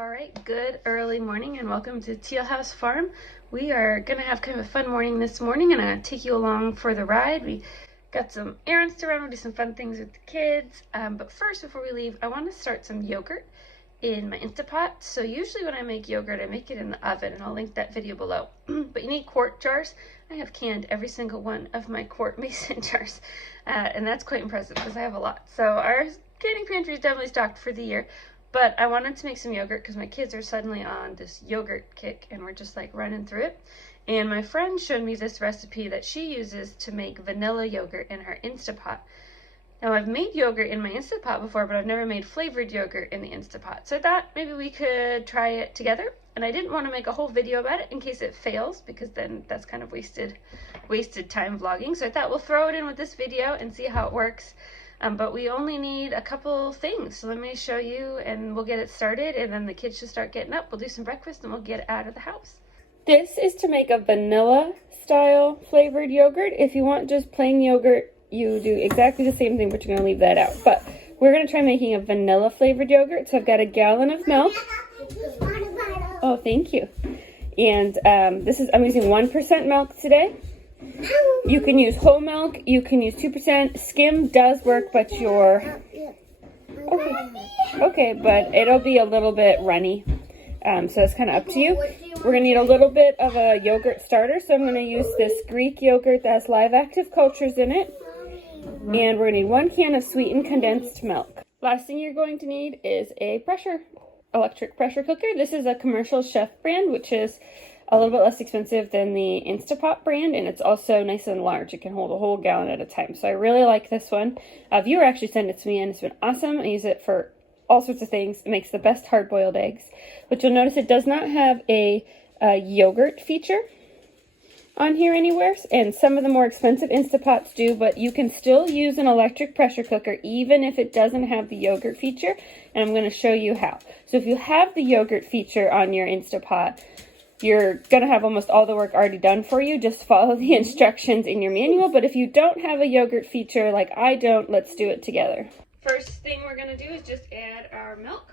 Alright, good early morning and welcome to Teal House Farm. We are going to have kind of a fun morning this morning and I'm going to take you along for the ride. We got some errands to run, we'll do some fun things with the kids. But first, before we leave, I want to start some yogurt in my Instapot. So usually when I make yogurt, I make it in the oven and I'll link that video below. But you need quart jars. I have canned every single one of my quart mason jars. And that's quite impressive because I have a lot. So our canning pantry is definitely stocked for the year. But I wanted to make some yogurt because my kids are suddenly on this yogurt kick and we're just like running through it. And my friend showed me this recipe that she uses to make vanilla yogurt in her Instapot. Now I've made yogurt in my Instapot before, but I've never made flavored yogurt in the Instapot. So I thought maybe we could try it together. And I didn't want to make a whole video about it in case it fails because then that's kind of wasted time vlogging. So I thought we'll throw it in with this video and see how it works. But we only need a couple things. So let me show you and we'll get it started and then the kids should start getting up. We'll do some breakfast and we'll get out of the house. This is to make a vanilla style flavored yogurt. If you want just plain yogurt, you do exactly the same thing, but you're gonna leave that out. But we're gonna try making a vanilla flavored yogurt. So I've got a gallon of milk. Oh, thank you. And I'm using 1% milk today. You can use whole milk, you can use 2%. Skim does work, but okay, but it'll be a little bit runny. So it's kind of up to you. We're going to need a little bit of a yogurt starter. So I'm going to use this Greek yogurt that has live active cultures in it. And we're going to need 1 can of sweetened condensed milk. Last thing you're going to need is a electric pressure cooker. This is a commercial chef brand, which is a little bit less expensive than the Instapot brand, and it's also nice and large. It can hold a whole gallon at a time. So I really like this one. A viewer actually sent it to me, and it's been awesome. I use it for all sorts of things. It makes the best hard-boiled eggs. But you'll notice it does not have a yogurt feature on here anywhere, and some of the more expensive Instapots do, but you can still use an electric pressure cooker even if it doesn't have the yogurt feature, and I'm going to show you how. So if you have the yogurt feature on your Instapot, you're going to have almost all the work already done for you. Just follow the instructions in your manual. But if you don't have a yogurt feature like I don't, let's do it together. First thing we're going to do is just add our milk.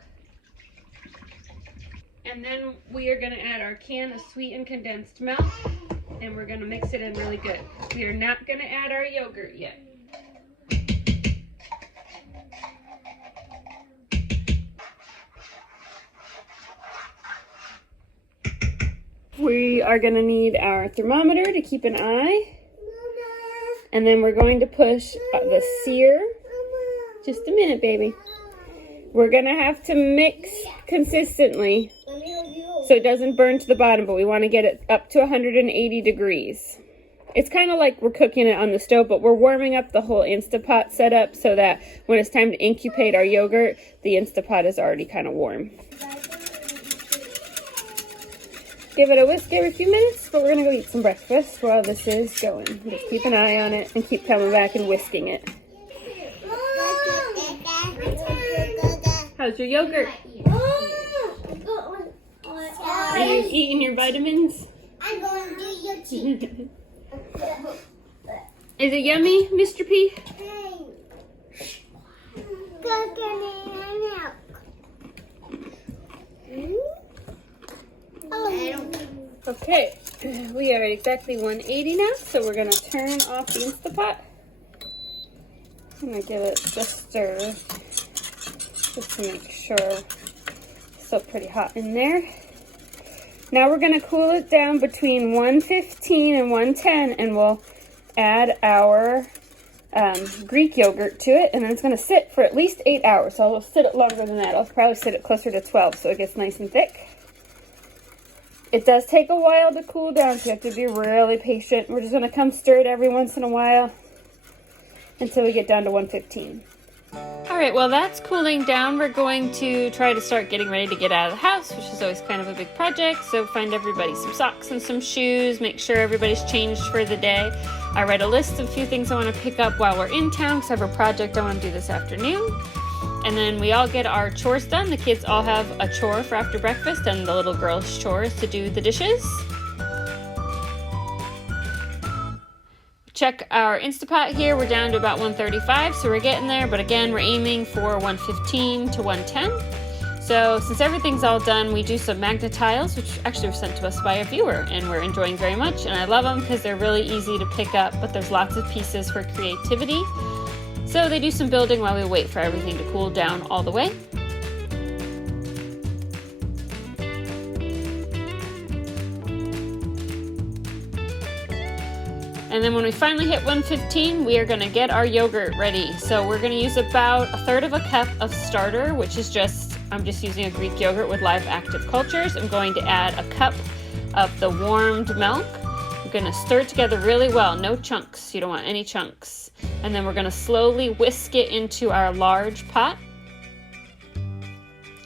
And then we are going to add our can of sweetened condensed milk. And we're going to mix it in really good. We are not going to add our yogurt yet. We are going to need our thermometer to keep an eye. And then we're going to push the sear. Just a minute, baby. We're going to have to mix consistently so it doesn't burn to the bottom, but we want to get it up to 180 degrees. It's kind of like we're cooking it on the stove, but we're warming up the whole Instapot setup so that when it's time to incubate our yogurt, the Instapot is already kind of warm. Give it a whisk every few minutes, but we're going to go eat some breakfast while this is going. Just keep an eye on it and keep coming back and whisking it. How's your yogurt? Are you eating your vitamins? I'm going to do your tea. Is it yummy, Mr. P? Okay, we are at exactly 180 now, so we're going to turn off the Instapot. I'm going to give it a stir just to make sure it's still pretty hot in there. Now we're going to cool it down between 115 and 110, and we'll add our Greek yogurt to it, and then it's going to sit for at least 8 hours. So I'll sit it longer than that. I'll probably sit it closer to 12 so it gets nice and thick. It does take a while to cool down, so you have to be really patient. We're just going to come stir it every once in a while until we get down to 115. Alright, well that's cooling down. We're going to try to start getting ready to get out of the house, which is always kind of a big project. So find everybody some socks and some shoes, make sure everybody's changed for the day. I write a list of a few things I want to pick up while we're in town because I have a project I want to do this afternoon. And then we all get our chores done. The kids all have a chore for after breakfast, and the little girl's chore is to do the dishes. Check our Instapot here. We're down to about 135, so we're getting there. But again, we're aiming for 115 to 110. So since everything's all done, we do some magnet tiles, which actually were sent to us by a viewer, and we're enjoying very much. And I love them because they're really easy to pick up, but there's lots of pieces for creativity. So they do some building while we wait for everything to cool down all the way. And then when we finally hit 115, we are going to get our yogurt ready. So we're going to use about 1/3 of a cup of starter, which is I'm just using a Greek yogurt with live active cultures. I'm going to add a cup of the warmed milk. We're going to stir it together really well, no chunks. You don't want any chunks. And then we're going to slowly whisk it into our large pot.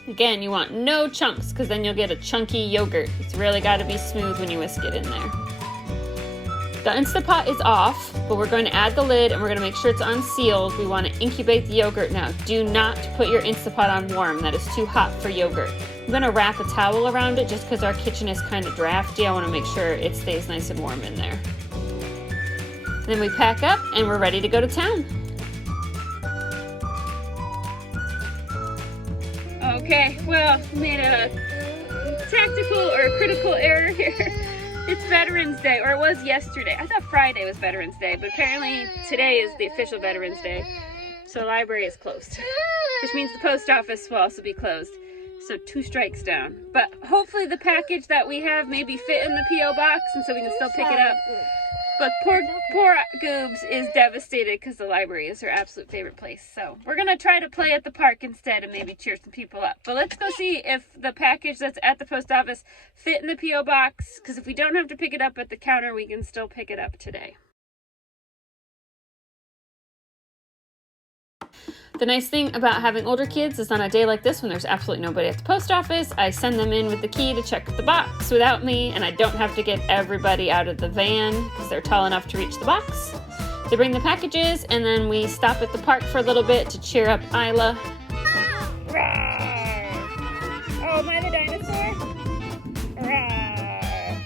Again, you want no chunks because then you'll get a chunky yogurt. It's really got to be smooth when you whisk it in there. The Insta pot is off, but we're going to add the lid and we're going to make sure it's unsealed. We want to incubate the yogurt now. Do not put your Insta pot on warm. That is too hot for yogurt. I'm going to wrap a towel around it just because our kitchen is kind of drafty. I want to make sure it stays nice and warm in there. Then we pack up and we're ready to go to town. Okay, well, made a tactical or critical error here. It's Veterans Day, or it was yesterday. I thought Friday was Veterans Day, but apparently today is the official Veterans Day. So the library is closed, which means the post office will also be closed. So 2 strikes down. But hopefully the package that we have maybe fit in the P.O. box, and so we can still pick it up. But poor Goobs is devastated because the library is her absolute favorite place. So we're going to try to play at the park instead and maybe cheer some people up. But let's go see if the package that's at the post office fit in the P.O. box. Because if we don't have to pick it up at the counter, we can still pick it up today. The nice thing about having older kids is on a day like this when there's absolutely nobody at the post office, I send them in with the key to check the box without me, and I don't have to get everybody out of the van because they're tall enough to reach the box. They bring the packages, and then we stop at the park for a little bit to cheer up Isla. Rawr. Oh, am I the dinosaur? Rawr.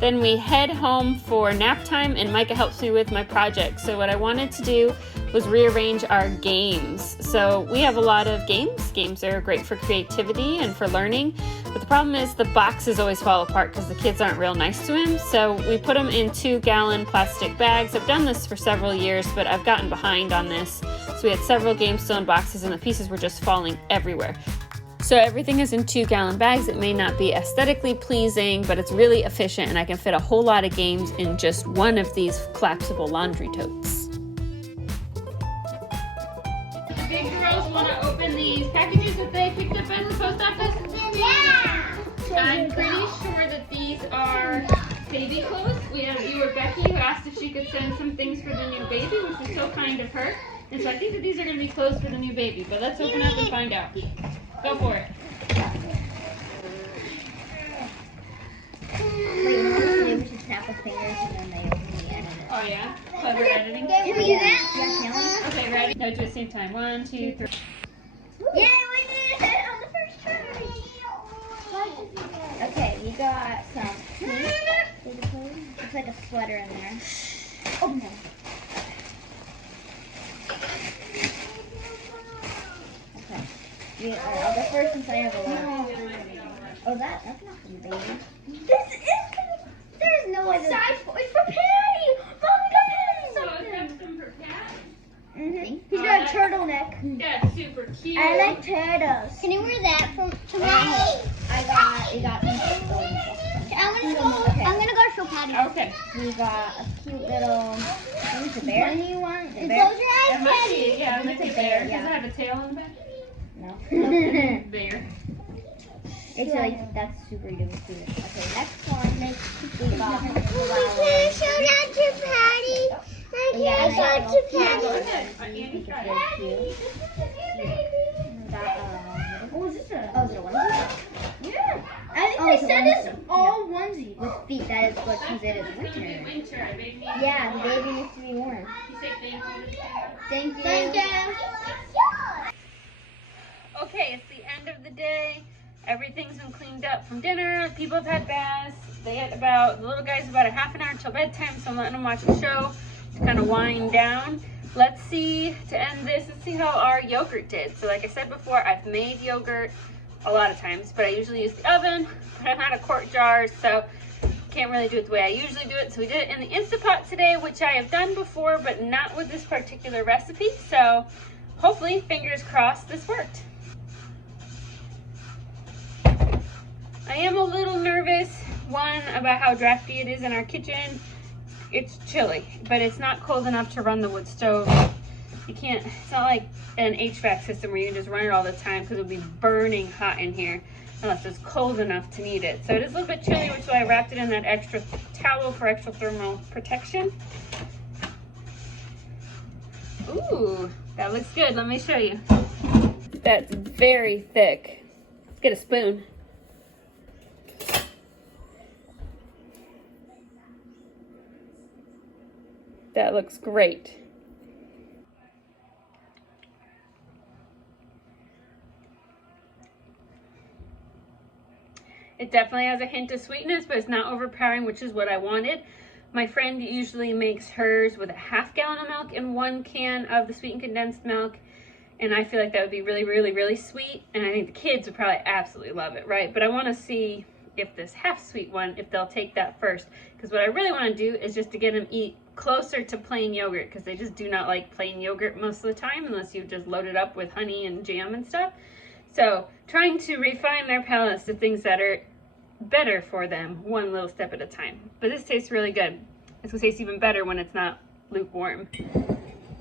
Then we head home for nap time, and Micah helps me with my project. So what I wanted to do was rearrange our games. So we have a lot of games. Games are great for creativity and for learning, but the problem is the boxes always fall apart because the kids aren't real nice to him. So we put them in 2-gallon plastic bags. I've done this for several years, but I've gotten behind on this. So we had several games still in boxes and the pieces were just falling everywhere. So everything is in 2-gallon bags. It may not be aesthetically pleasing, but it's really efficient and I can fit a whole lot of games in just one of these collapsible laundry totes. Big girls want to open these packages that they picked up at the post office? Yeah! I'm pretty sure that these are baby clothes. We have viewer Becky who asked if she could send some things for the new baby, which was so kind of her. And so I think that these are going to be clothes for the new baby, but let's open up and find out. Go for it. Maybe we should snap our fingers and then they open the end. Oh yeah? Clever editing. Can we do that? Okay, ready? No, do it at the same time. 1, 2, 3. Yeah, we did it on the first try. Okay, we got some pink. Looks like a sweater in there. Open them. Okay. I'll go first since I have a lot. Oh, that's not for you, baby. This is. There's no way. Size 4. It's for Patty. Mom, we got Patty So something. I've got some for Pat. He's got a turtleneck. That's super cute. I like turtles. Can you wear that from tomorrow? We got some. I'm gonna go show Patty. Okay. We got a cute little. Is it a bear? Close your eyes, It might Patty. be, yeah, it might be a bear. Yeah. Does it have a tail on the back? No. Bear. It's like that's super duper cute. Okay, next one. We got Can I show that to Patty? I got to Patty. Go ahead. Andy's got it. What was this? Oh, is it a onesie? Yeah. I think they said this all onesie. With feet, that is good because it is winter. Yeah, the baby needs to be warm. Thank you. Thank you. Okay, it's the end of the day. Everything's been cleaned up from dinner. People have had baths. The little guy's about a half an hour until bedtime, so I'm letting them watch a show to kind of wind down. let's see, to end this, let's see how our yogurt did. So like I said before, I've made yogurt a lot of times, but I usually use the oven, but I'm out of quart jars, so can't really do it the way I usually do it. So we did it in the Instapot today, which I have done before, but not with this particular recipe. So hopefully, fingers crossed, this worked. I am a little nervous, one, about how drafty it is in our kitchen. It's chilly, but it's not cold enough to run the wood stove. You can't, it's not like an HVAC system where you can just run it all the time because it'll be burning hot in here unless it's cold enough to need it. So it is a little bit chilly, which is why I wrapped it in that extra towel for extra thermal protection. Ooh, that looks good. Let me show you. That's very thick. Let's get a spoon. That looks great. It definitely has a hint of sweetness, but it's not overpowering, which is what I wanted. My friend usually makes hers with a ½ gallon of milk and 1 can of the sweetened condensed milk. And I feel like that would be really, really, really sweet. And I think the kids would probably absolutely love it, right? But I want to see if this half sweet one, if they'll take that first. Because what I really want to do is just to get them eat closer to plain yogurt, because they just do not like plain yogurt most of the time unless you just load it up with honey and jam and stuff. So trying to refine their palates to things that are better for them, one little step at a time. But this tastes really good. It's gonna taste even better when it's not lukewarm.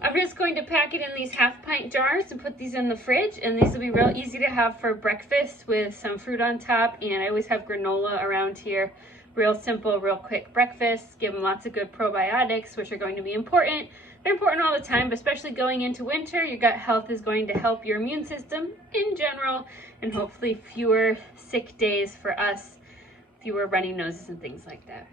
I'm just going to pack it in these ½ pint jars and put these in the fridge, and these will be real easy to have for breakfast with some fruit on top. And I always have granola around here. Real simple, real quick breakfast. Give them lots of good probiotics, which are going to be important. They're important all the time, but especially going into winter, your gut health is going to help your immune system in general, and hopefully fewer sick days for us, fewer runny noses and things like that.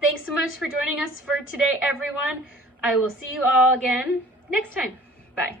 Thanks so much for joining us for today, everyone. I will see you all again next time. Bye.